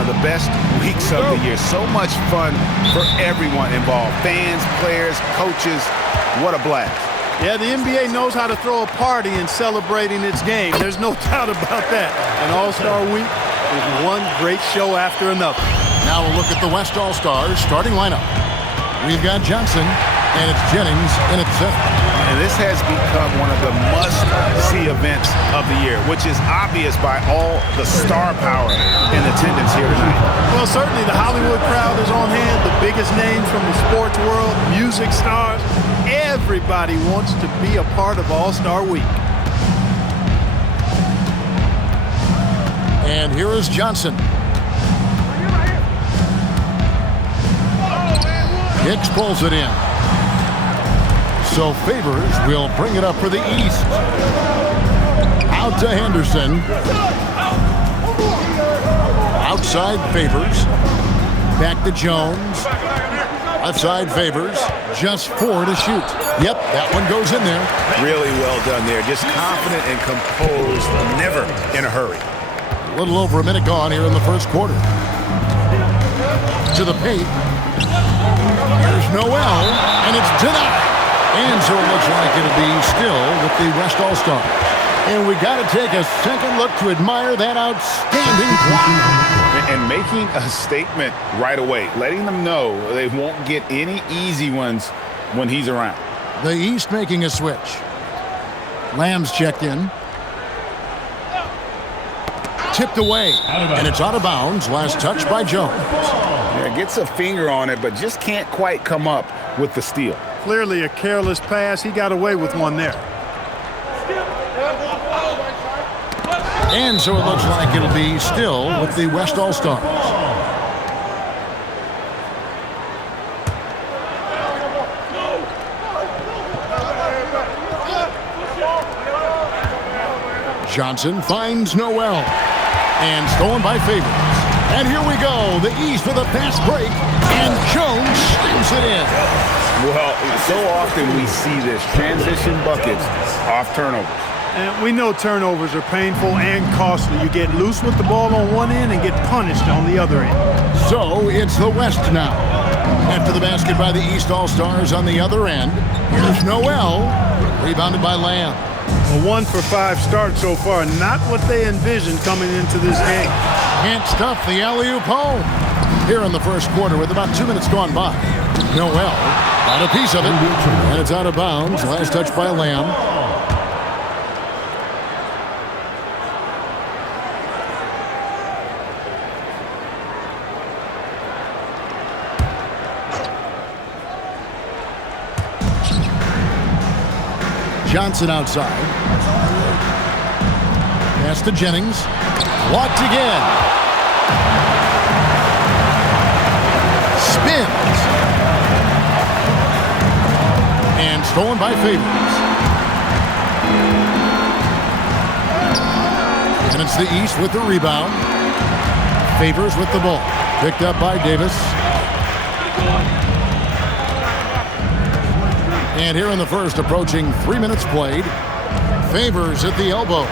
one of the best weeks of the year. So much fun for everyone involved. Fans, players, coaches. What a blast. Yeah, the NBA knows how to throw a party in celebrating its game. There's no doubt about that. An All-Star Week is one great show after another. Now we'll look at the West All-Stars starting lineup. We've got Johnson, and it's Jennings in at center. And this has become one of the must-see events of the year, which is obvious by all the star power in attendance here tonight. Well, certainly the Hollywood crowd is on hand, the biggest names from the sports world, music stars. Everybody wants to be a part of All-Star Week. And here is Johnson. Hicks pulls it in. So Favors will bring it up for the East. Out to Henderson. Outside Favors. Back to Jones. Left side Favors. Just 4 to shoot. Yep, that one goes in there. Really well done there. Just confident and composed. Never in a hurry. A little over a minute gone here in the first quarter. To the paint. Here's Noel, and it's denied. And so it looks like it'll be still with the West All-Stars. And we got to take a second look to admire that outstanding play. And making a statement right away, letting them know they won't get any easy ones when he's around. The East making a switch. Lamb's checked in. Tipped away, and it's out of bounds. Last touch by Jones. Yeah, gets a finger on it, but just can't quite come up with the steal. Clearly a careless pass. He got away with one there. And so it looks like it'll be still with the West All-Stars. Johnson finds Noel. And stolen by Favors. And here we go. The East with a fast break. And Jones slams it in. Well, so often we see this. Transition buckets off turnovers. And we know turnovers are painful and costly. You get loose with the ball on one end and get punished on the other end. So it's the West now. After the basket by the East All-Stars on the other end. Here's Noel. Rebounded by Lamb. A 1 for 5 start so far. Not what they envisioned coming into this game. Can't stuff the alley-oop home. Here in the first quarter with about 2 minutes gone by. Noel got a piece of it. And it's out of bounds. Last touch by Lamb. Johnson outside. Pass to Jennings. Blocked again. Spins. And stolen by Favors. And it's the East with the rebound. Favors with the ball. Picked up by Davis. And here in the first, approaching 3 minutes played. Favors at the elbow.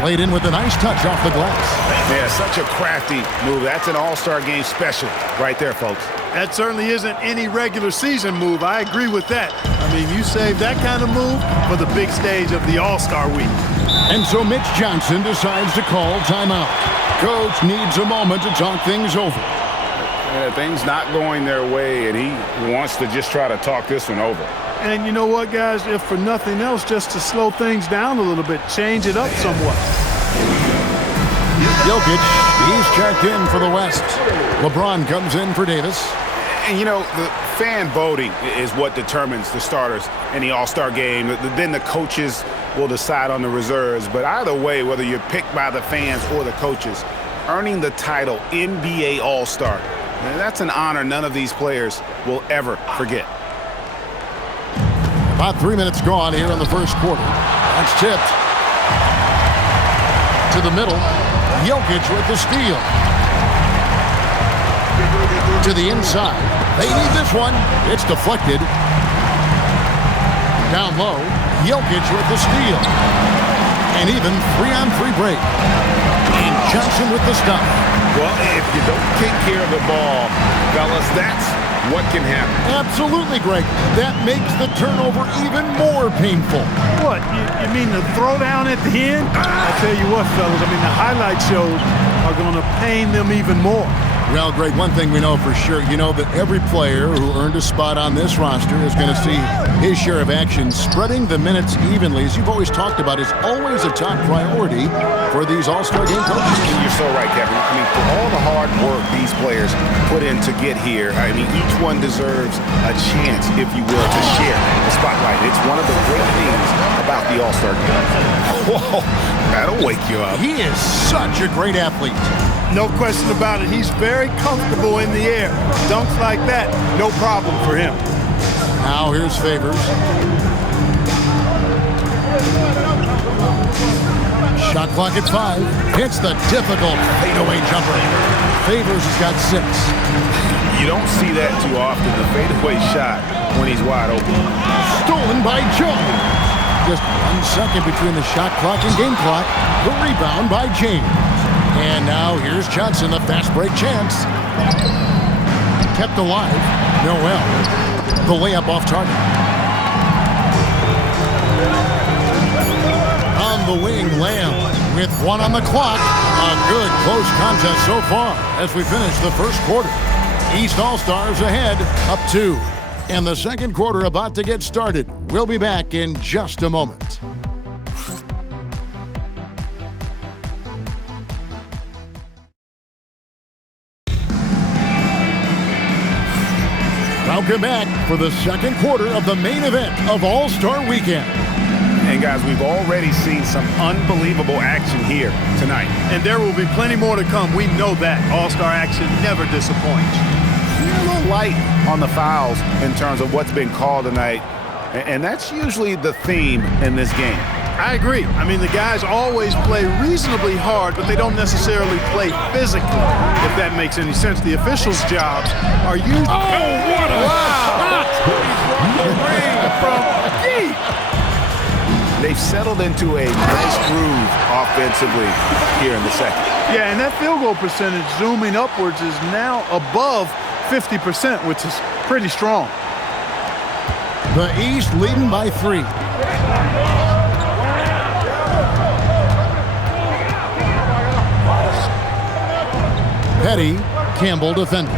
Played in with a nice touch off the glass. Yeah, such a crafty move. That's an all-star game special right there, folks. That certainly isn't any regular season move. I agree with that. I mean, you save that kind of move for the big stage of the All-Star Week. And so Mitch Johnson decides to call timeout. Coach needs a moment to talk things over. Yeah, things not going their way, and he wants to just try to talk this one over. And you know what, guys? If for nothing else, just to slow things down a little bit, change it up somewhat. Jokic, he's checked in for the West. LeBron comes in for Davis. And, you know, the fan voting is what determines the starters in the All-Star game. Then the coaches will decide on the reserves. But either way, whether you're picked by the fans or the coaches, earning the title NBA All-Star, that's an honor none of these players will ever forget. About 3 minutes gone here in the first quarter. That's tipped. To the middle. Jokic with the steal. To the inside. They need this one. It's deflected. Down low. Jokic with the steal. And even 3-on-3 break. And Johnson with the stop. Well, if you don't take care of the ball, fellas, that's what can happen. Absolutely, Greg. That makes the turnover even more painful. What, you mean the throwdown at the end? I tell you what, fellas, I mean, the highlight shows are going to pain them even more. Well, Greg, one thing we know for sure, you know that every player who earned a spot on this roster is going to see his share of action. Spreading the minutes evenly, as you've always talked about, is always a top priority for these All-Star game coaches. You're so right, Kevin. I mean, for all the hard work these players put in to get here, I mean, each one deserves a chance, if you will, to share the spotlight. It's one of the great things about the All-Star game. Whoa, that'll wake you up. He is such a great athlete. No question about it. He's very comfortable in the air. Dunks like that, no problem for him. Now here's Favors. Shot clock at 5. Hits the difficult fadeaway jumper. Favors has got 6. You don't see that too often, the fadeaway shot when he's wide open. Stolen by Jones. Just 1 second between the shot clock and game clock. The rebound by James. And now here's Johnson, the fast break chance. Kept alive. Noel. The layup off target. On the wing, Lamb with 1 on the clock. A good close contest so far as we finish the first quarter. East All-Stars ahead, up 2. And the second quarter about to get started. We'll be back in just a moment. Welcome back for the second quarter of the main event of All-Star Weekend. And guys, we've already seen some unbelievable action here tonight. And there will be plenty more to come. We know that. All-Star action never disappoints. A little light on the fouls in terms of what's been called tonight. And that's usually the theme in this game. I agree. I mean, the guys always play reasonably hard, but they don't necessarily play physically, if that makes any sense. The officials' jobs are usually... Oh, what a shot! From deep. They've settled into a nice groove offensively here in the second. Yeah, and that field goal percentage zooming upwards is now above 50%, which is pretty strong. The East leading by 3. Petty, Campbell defending.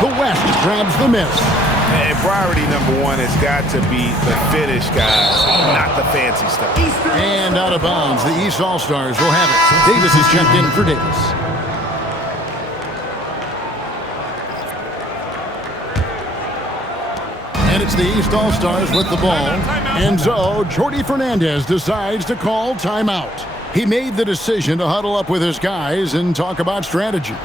The West grabs the miss. And priority number 1 has got to be the finish, guys, not the fancy stuff. And out of bounds, the East All-Stars will have it. Davis is checked in for Davis. And it's the East All-Stars with the ball. And so, Jordi Fernandez decides to call timeout. He made the decision to huddle up with his guys and talk about strategy.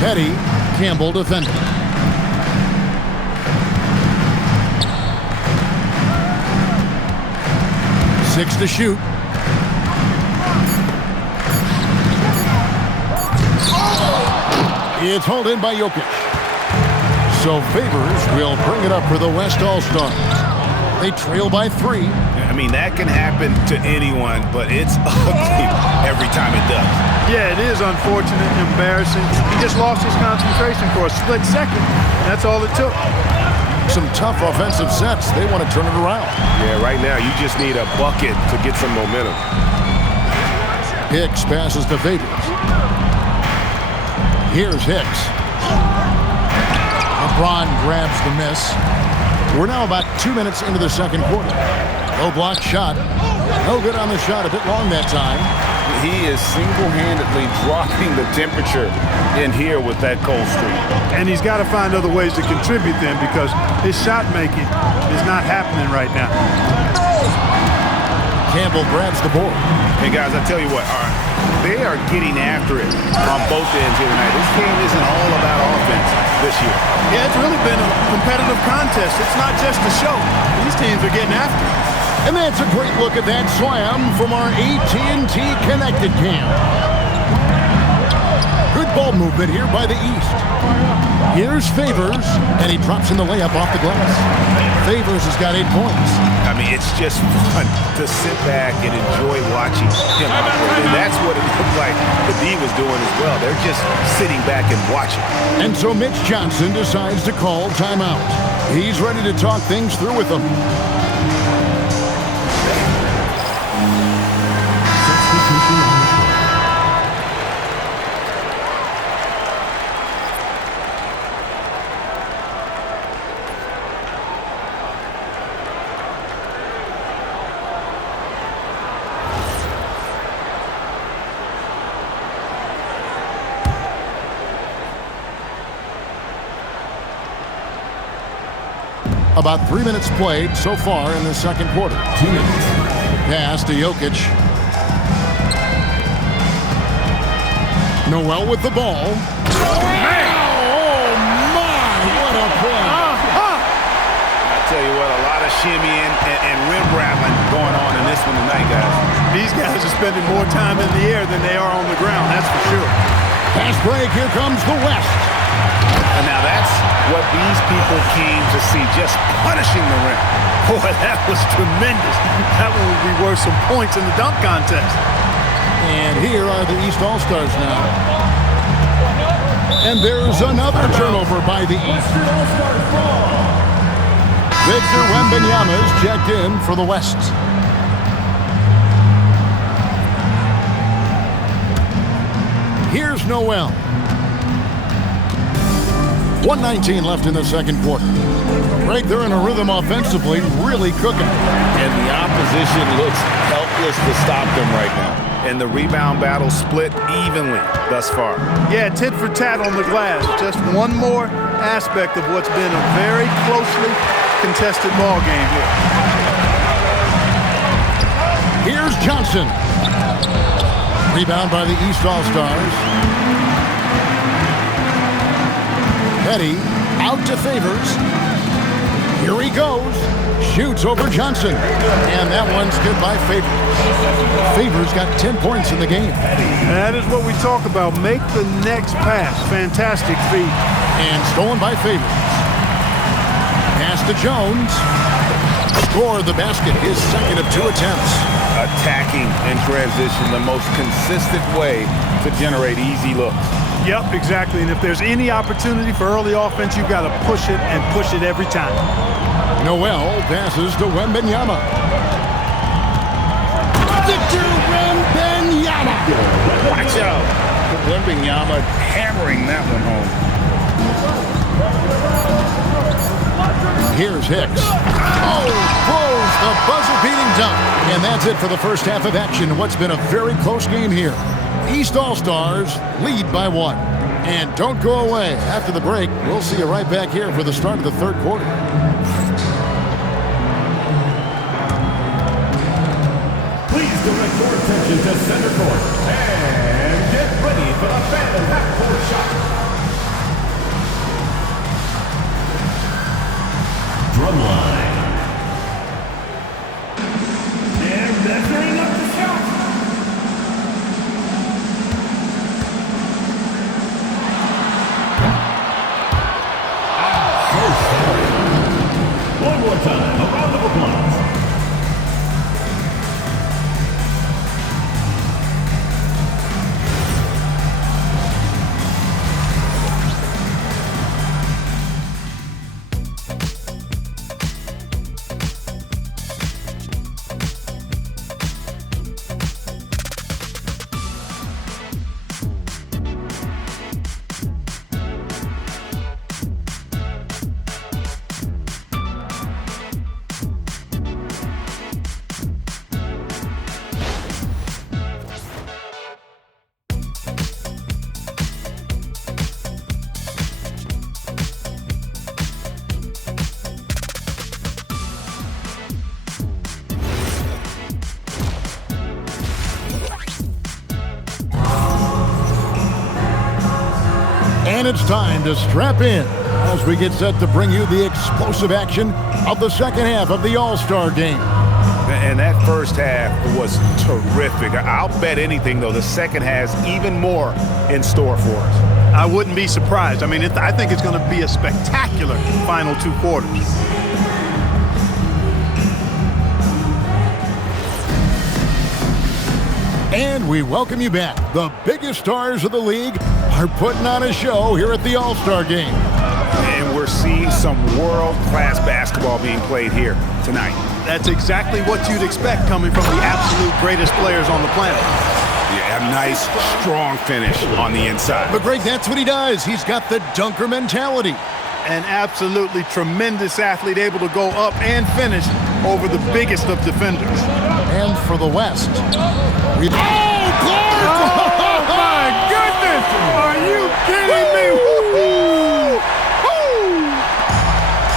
Petty, Campbell defending. Six to shoot. It's hauled in by Jokic. So Favors will bring it up for the West All-Stars. They trail by 3. I mean, that can happen to anyone, but it's ugly every time it does. Yeah, it is unfortunate, embarrassing. He just lost his concentration for a split second. That's all it took. Some tough offensive sets. They want to turn it around. Yeah, right now you just need a bucket to get some momentum. Hicks passes to Favors. Here's Hicks. LeBron grabs the miss. We're now about 2 minutes into the second quarter. Low block shot. No good on the shot. A bit long that time. He is single-handedly dropping the temperature in here with that cold streak. And he's got to find other ways to contribute then, because his shot making is not happening right now. Campbell grabs the board. Hey, guys, I tell you what, they are getting after it on both ends here tonight. This game isn't all about offense this year. Yeah, it's really been a competitive contest. It's not just a show. These teams are getting after it. And that's a great look at that slam from our AT&T Connected Cam. Good ball movement here by the East. Here's Favors, and he drops in the layup off the glass. Favors has got 8 points. I mean, it's just fun to sit back and enjoy watching him operate. And that's what it looked like the D was doing as well. They're just sitting back and watching. And so Mitch Johnson decides to call timeout. He's ready to talk things through with them. About 3 minutes played so far in the second quarter. 2 minutes. Pass to Jokic. Noel with the ball. Oh, my! What a play. I tell you what, a lot of shimmying and rim rattling going on in this one tonight, guys. These guys are spending more time in the air than they are on the ground, that's for sure. Pass break, here comes the West. And now that's what these people came to see, just punishing the rim. Boy, that was tremendous. That one would be worth some points in the dunk contest. And here are the East All-Stars now. And there's another turnover by the East. Victor Wembanyama is checked in for the West. Here's Noel. 1:19 left in the second quarter. Greg, they're in a rhythm offensively, really cooking. And the opposition looks helpless to stop them right now. And the rebound battle split evenly thus far. Yeah, tit for tat on the glass. Just one more aspect of what's been a very closely contested ball game here. Here's Johnson. Rebound by the East All-Stars. Petty out to Favors. Here he goes. Shoots over Johnson. And that one's good by Favors. Favors got 10 points in the game. That is what we talk about. Make the next pass. Fantastic feed. And stolen by Favors. Pass to Jones. Scored the basket, his second of 2 attempts. Attacking in transition, the most consistent way to generate easy looks. Yep, exactly. And if there's any opportunity for early offense, you've got to push it and push it every time. Noel passes to Wembanyama. Victor Wembanyama. Watch out. Wembanyama hammering that one home. Here's Hicks. Oh, throws the buzzer-beating dunk. And that's it for the first half of action. What's been a very close game here. East All-Stars lead by 1. And don't go away. After the break, we'll see you right back here for the start of the third quarter. Please direct your attention to center court. And get ready for the Phantom half-court shot. Drumline. And measuring up the shot. One more time, a round of applause. And it's time to strap in as we get set to bring you the explosive action of the second half of the All-Star game. And that first half was terrific. I'll bet anything, though, the second has even more in store for us. I wouldn't be surprised. I mean, I think it's going to be a spectacular final 2 quarters. And we welcome you back. The biggest stars of the league are putting on a show here at the All-Star game. And we're seeing some world-class basketball being played here tonight. That's exactly what you'd expect coming from the absolute greatest players on the planet. Yeah, a nice, strong finish on the inside. But Greg, that's what he does. He's got the dunker mentality. An absolutely tremendous athlete, able to go up and finish over the biggest of defenders. And for the West. Oh, my goodness! Are you kidding me?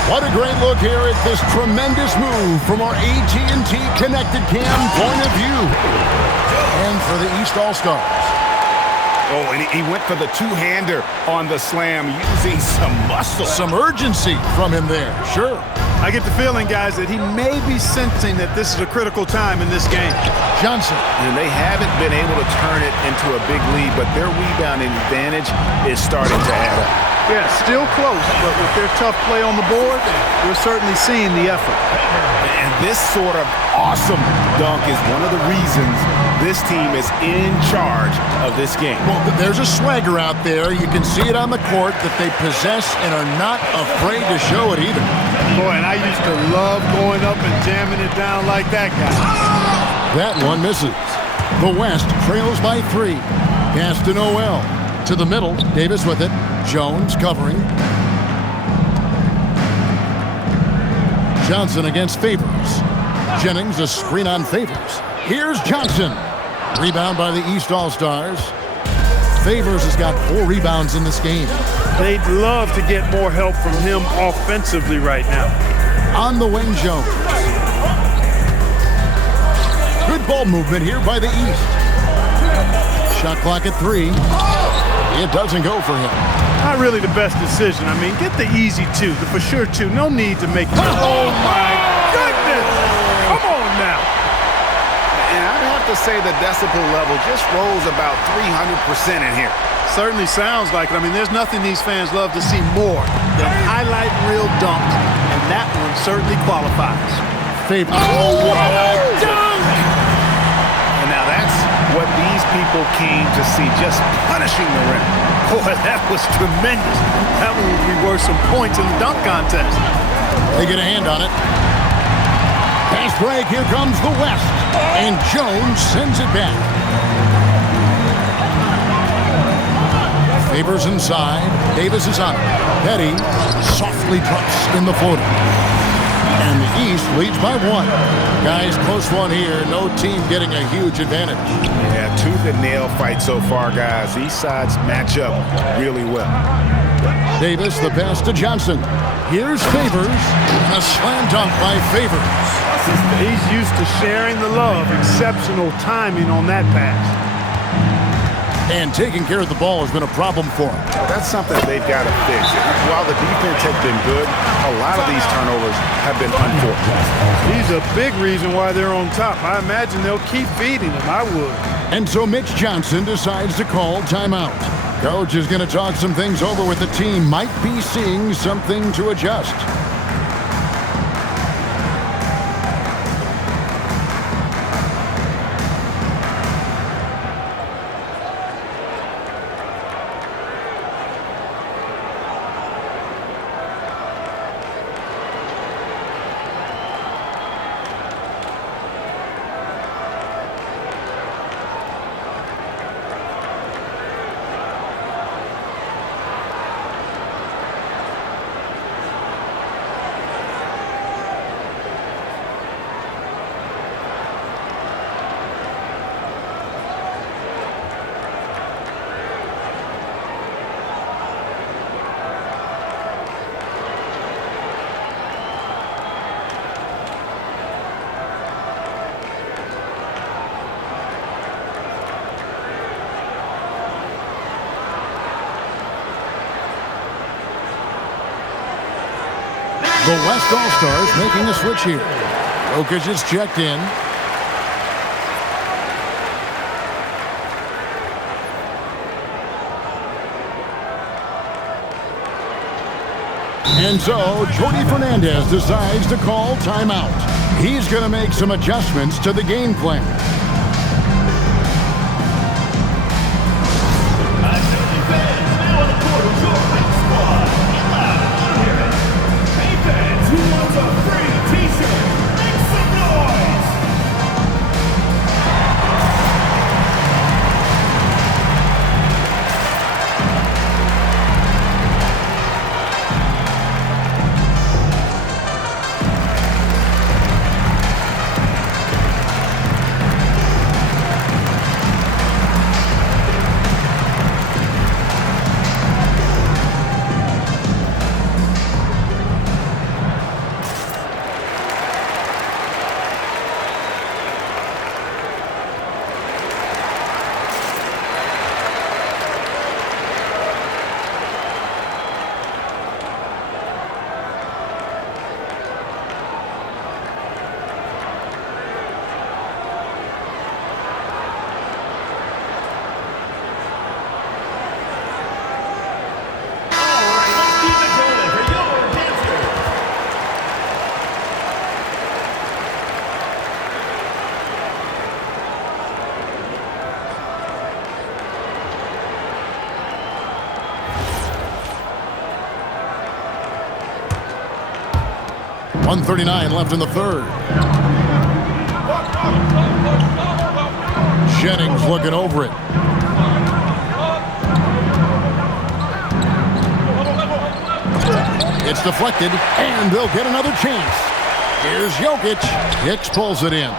What a great look here at this tremendous move from our AT&T Connected Cam point of view. And for the East All-Stars. Oh, and he went for the two-hander on the slam, using some muscle. Some urgency from him there, sure. I get the feeling, guys, that he may be sensing that this is a critical time in this game. Johnson. And they haven't been able to turn it into a big lead, but their rebounding advantage is starting to add up. Yeah, still close, but with their tough play on the board, we're certainly seeing the effort. And this sort of awesome dunk is one of the reasons this team is in charge of this game. Well, there's a swagger out there. You can see it on the court that they possess and are not afraid to show it either. Boy, and I used to love going up and jamming it down like that guy. That one misses. The West trails by 3. Pass to Noel. To the middle. Davis with it. Jones covering. Johnson against Favors. Jennings a screen on Favors. Here's Johnson. Rebound by the East All-Stars. Favors has got 4 rebounds in this game. They'd love to get more help from him offensively right now. On the wing, Jones. Good ball movement here by the East. Shot clock at 3. It doesn't go for him. Not really the best decision. I mean, get the easy 2, the for sure 2. No need to make it. Oh, my goodness! Come on now. And I'd have to say the decibel level just rose about 300% in here. Certainly sounds like it. I mean, there's nothing these fans love to see more than highlight reel dunks, and that one certainly qualifies. Favors. Oh, what a dunk! And now that's what these people came to see, just punishing the rim. Boy, that was tremendous. That one would be worth some points in the dunk contest. They get a hand on it. Pass break, here comes the West. And Jones sends it back. Favors inside. Davis is on it. Petty softly drops in the floater. And the East leads by 1. Guys, close one here. No team getting a huge advantage. Yeah, tooth and nail fight so far, guys. These sides match up really well. Davis, the pass to Johnson. Here's Favors. And a slam dunk by Favors. He's used to sharing the love. Exceptional timing on that pass. And taking care of the ball has been a problem for him. That's something they've got to fix. While the defense has been good, a lot of these turnovers have been unfortunate. He's a big reason why they're on top. I imagine they'll keep feeding him. I would. And so Mitch Johnson decides to call timeout. Coach is going to talk some things over with the team. Might be seeing something to adjust. The West All-Stars making a switch here. Jokic is checked in. And so, Jordi Fernandez decides to call timeout. He's going to make some adjustments to the game plan. Who wants a free t-shirt? Make some noise! .139 left in the third. Jennings looking over it. It's deflected, and they'll get another chance. Here's Jokic. Hicks pulls it in.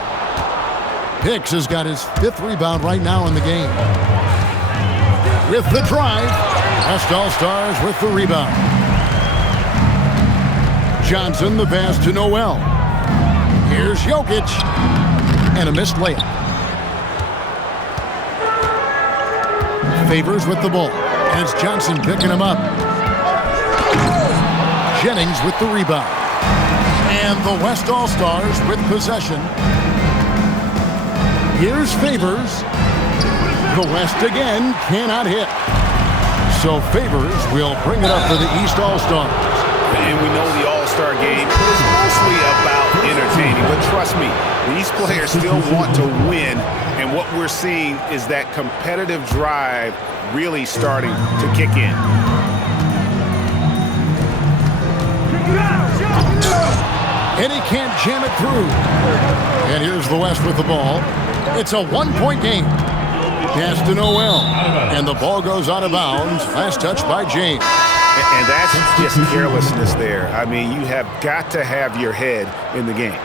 Hicks has got his 5th rebound right now in the game. With the drive, West All-Stars with the rebound. Johnson, the pass to Noel. Here's Jokic. And a missed layup. Favors with the ball. And it's Johnson picking him up. Jennings with the rebound. And the West All-Stars with possession. Here's Favors. The West again cannot hit. So Favors will bring it up for the East All-Stars. And we know the All-Star game is mostly about entertaining, but trust me, these players still want to win, and what we're seeing is that competitive drive really starting to kick in. And he can't jam it through. And here's the West with the ball. It's a 1-point game. Pass to Noel. And the ball goes out of bounds. Last touch by James. And that's just carelessness there. I mean, you have got to have your head in the game.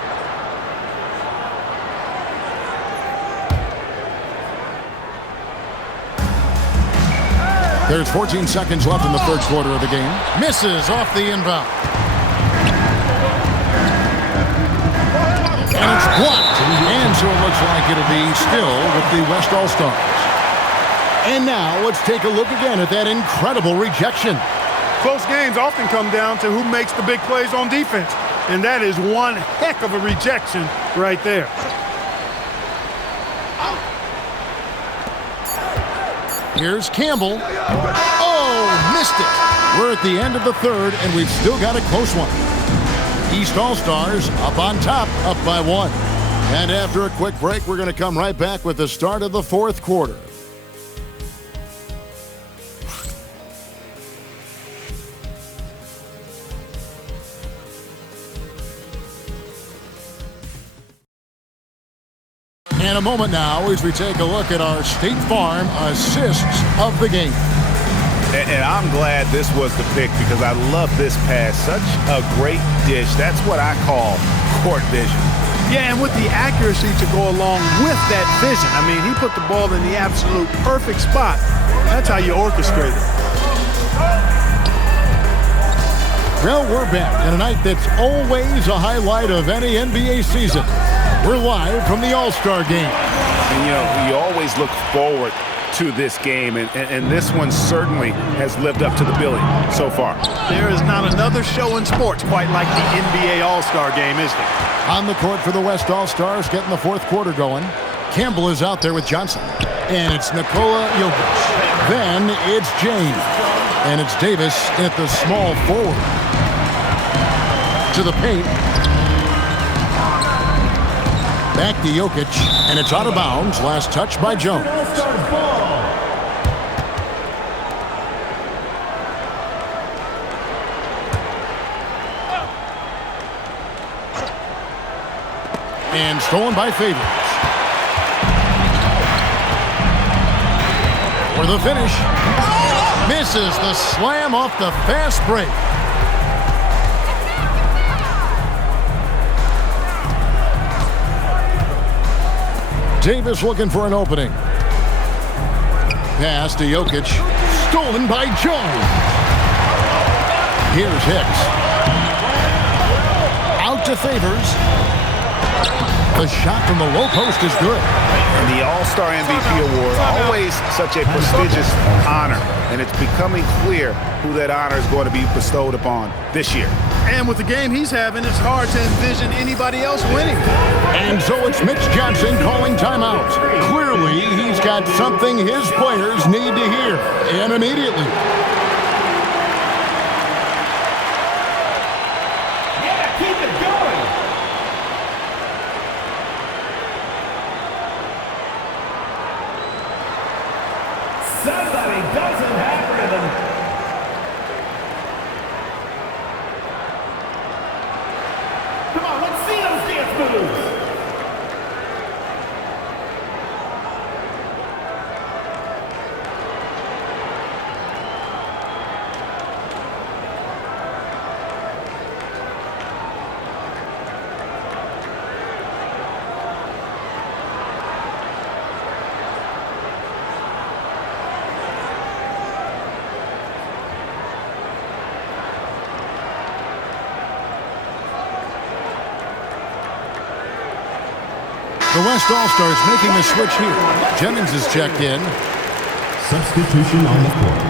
There's 14 seconds left in the third quarter of the game. Misses off the inbound. And it's blocked. And so it looks like it'll be still with the West All-Stars. And now let's take a look again at that incredible rejection. Close games often come down to who makes the big plays on defense. And that is one heck of a rejection right there. Here's Campbell. Oh, missed it. We're at the end of the third, and we've still got a close one. East All-Stars up on top, up by 1. And after a quick break, we're going to come right back with the start of the fourth quarter. In a moment now as we take a look at our State Farm assists of the game. And I'm glad this was the pick because I love this pass. Such a great dish. That's what I call court vision. Yeah, and with the accuracy to go along with that vision. I mean, he put the ball in the absolute perfect spot. That's how you orchestrate it. Well, we're back in a night that's always a highlight of any NBA season. We're live from the All-Star game. And, you know, you always look forward to this game, and this one certainly has lived up to the billing so far. There is not another show in sports quite like the NBA All-Star game, is there? On the court for the West All-Stars, getting the fourth quarter going. Campbell is out there with Johnson. And it's Nikola Jokic. Then it's James. And it's Davis at the small forward. To the paint. Back to Jokic. And it's out of bounds. Last touch by Jones. And stolen by Favors. For the finish. Misses the slam off the fast break. Davis looking for an opening. Pass to Jokic. Stolen by Jones. Here's Hicks. Out to Favors. The shot from the low post is good. And the All-Star MVP award, always such a prestigious honor, and it's becoming clear who that honor is going to be bestowed upon this year. And with the game he's having, it's hard to envision anybody else winning. And so it's Mitch Johnson calling timeout. Clearly, he's got something his players need to hear, and immediately. Yeah, keep it going. Somebody doesn't have rhythm. Come on, let's see those dance moves. The West All-Stars making the switch here. Jennings is checked in. Substitution on the court.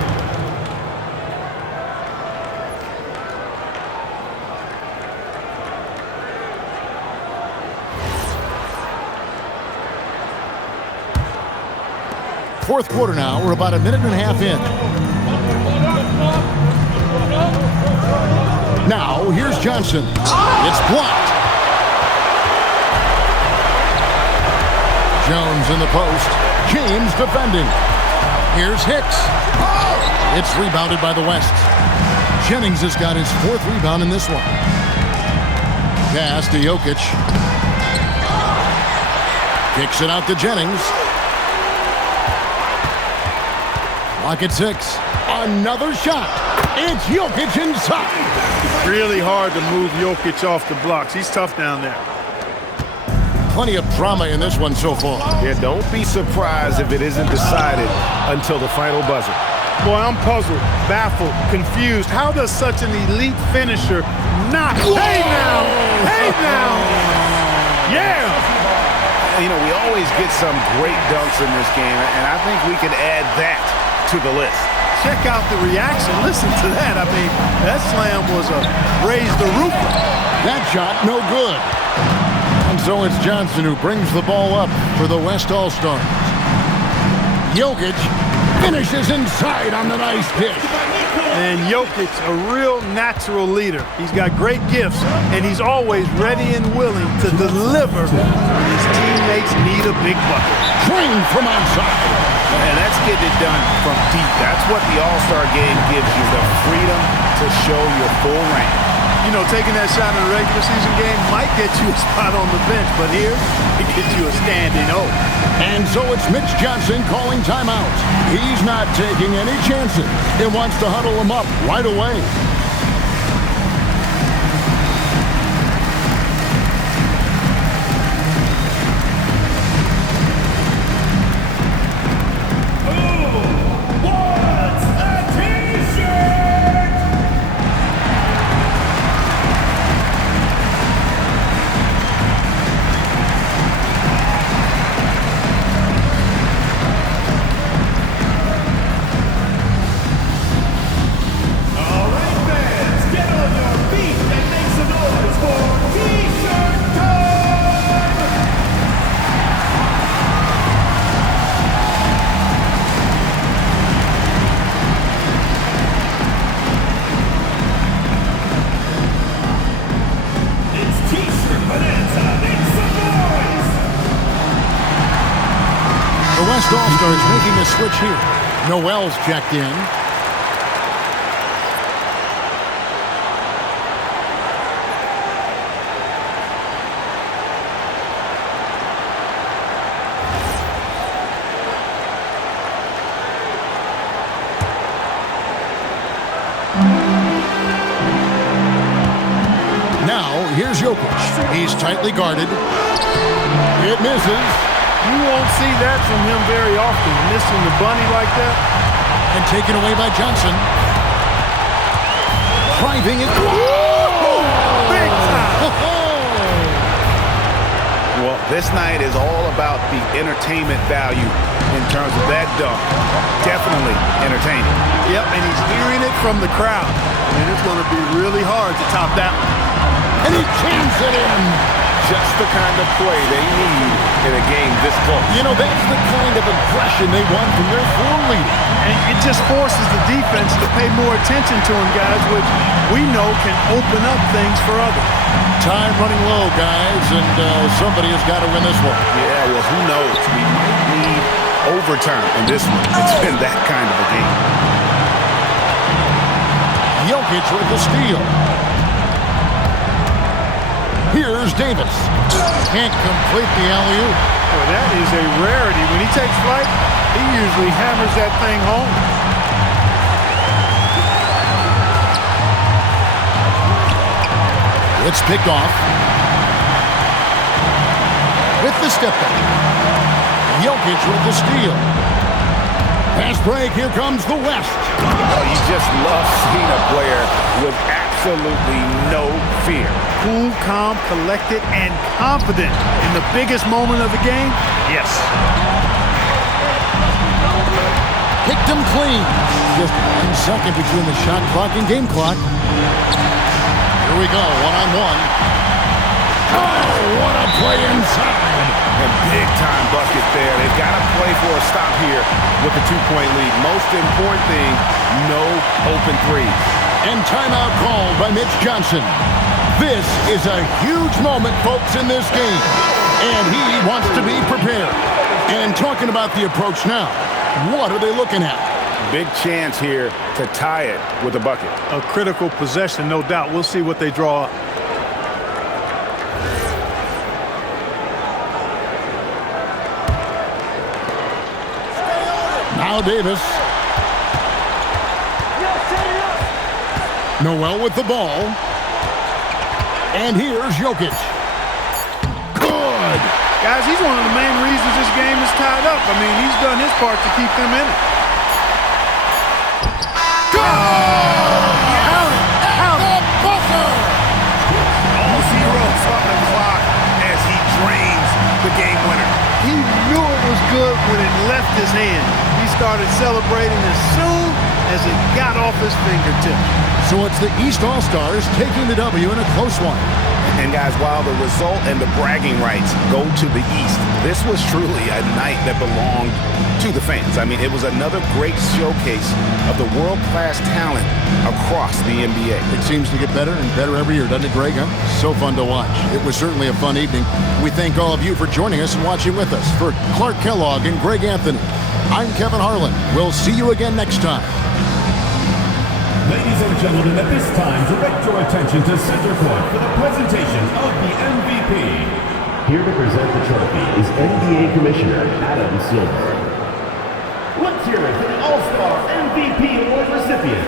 Fourth quarter now. We're about a minute and a half in. Now, here's Johnson. It's blocked. Jones in the post. James defending. Here's Hicks. It's rebounded by the West. Jennings has got his fourth rebound in this one. Pass to Jokic. Kicks it out to Jennings. Clock at 6. Another shot. It's Jokic inside. Really hard to move Jokic off the blocks. He's tough down there. Plenty of drama in this one so far. Yeah, don't be surprised if it isn't decided until the final buzzer. Boy, I'm puzzled, baffled, confused. How does such an elite finisher not? Hey now! Hey now! Yeah! You know, we always get some great dunks in this game, and I think we can add that to the list. Check out the reaction. Listen to that. I mean, that slam was a raise the roof. That shot, no good. And so it's Johnson who brings the ball up for the West All-Stars. Jokic finishes inside on the nice dish. And Jokic, a real natural leader. He's got great gifts, and he's always ready and willing to deliver when his teammates need a big bucket. Trained from outside. And that's getting it done from deep. That's what the All-Star game gives you, the freedom to show your full range. You know, taking that shot in a regular season game might get you a spot on the bench, but here, it gets you a standing O. And so it's Mitch Johnson calling timeout. He's not taking any chances. He wants to huddle him up right away. West All-Stars making a switch here. Noel's checked in. Here's Jokic. He's tightly guarded. It misses. You won't see that from him very often, missing the bunny like that. And taken away by Johnson. Driving it. Whoa! Big time! Well, this night is all about the entertainment value in terms of that dunk. Definitely entertaining. Yep, and he's hearing it from the crowd. And it's going to be really hard to top that one. And he jams it in. Just the kind of play they need in a game this close. You know, that's the kind of aggression they want from their full lead. And it just forces the defense to pay more attention to him, guys, which we know can open up things for others. Time running low, guys, and somebody has got to win this one. Yeah, well, who knows? We might need overtime in this one. It's been that kind of a game. Jokic with the steal. Here's Davis. Can't complete the alley-oop. Boy, that is a rarity. When he takes flight, he usually hammers that thing home. It's picked off. With the step back. Jokic with the steal. Pass break. Here comes the West. Oh, you just love seeing a player with absolutely no fear. Cool, calm, collected, and confident in the biggest moment of the game? Yes. Picked him clean. Just 1 second between the shot clock and game clock. Here we go, one-on-one. Oh, what a play inside. And big-time bucket there. They've got to play for a stop here with the 2-point lead. Most important thing, no open threes. And timeout called by Mitch Johnson. This is a huge moment, folks, in this game. And he wants to be prepared. And talking about the approach now, what are they looking at? Big chance here to tie it with a bucket. A critical possession, no doubt. We'll see what they draw up. Now Davis. Noel with the ball. And here's Jokic. Good. Guys, he's one of the main reasons this game is tied up. I mean, he's done his part to keep them in it. All zeros on the clock as he drains the game winner. He knew it was good when it left his hand. He started celebrating as soon as it got off his fingertip. So it's the East All-Stars taking the W in a close one. And guys, while the result and the bragging rights go to the East, this was truly a night that belonged to the fans. I mean, it was another great showcase of the world-class talent across the NBA. It seems to get better and better every year, doesn't it, Greg? Huh? So fun to watch. It was certainly a fun evening. We thank all of you for joining us and watching with us. For Clark Kellogg and Greg Anthony, I'm Kevin Harlan. We'll see you again next time. Ladies and gentlemen, at this time, direct your attention to center court for the presentation of the MVP. Here to present the trophy is NBA Commissioner Adam Silver. Let's hear it for the All-Star MVP Award recipient,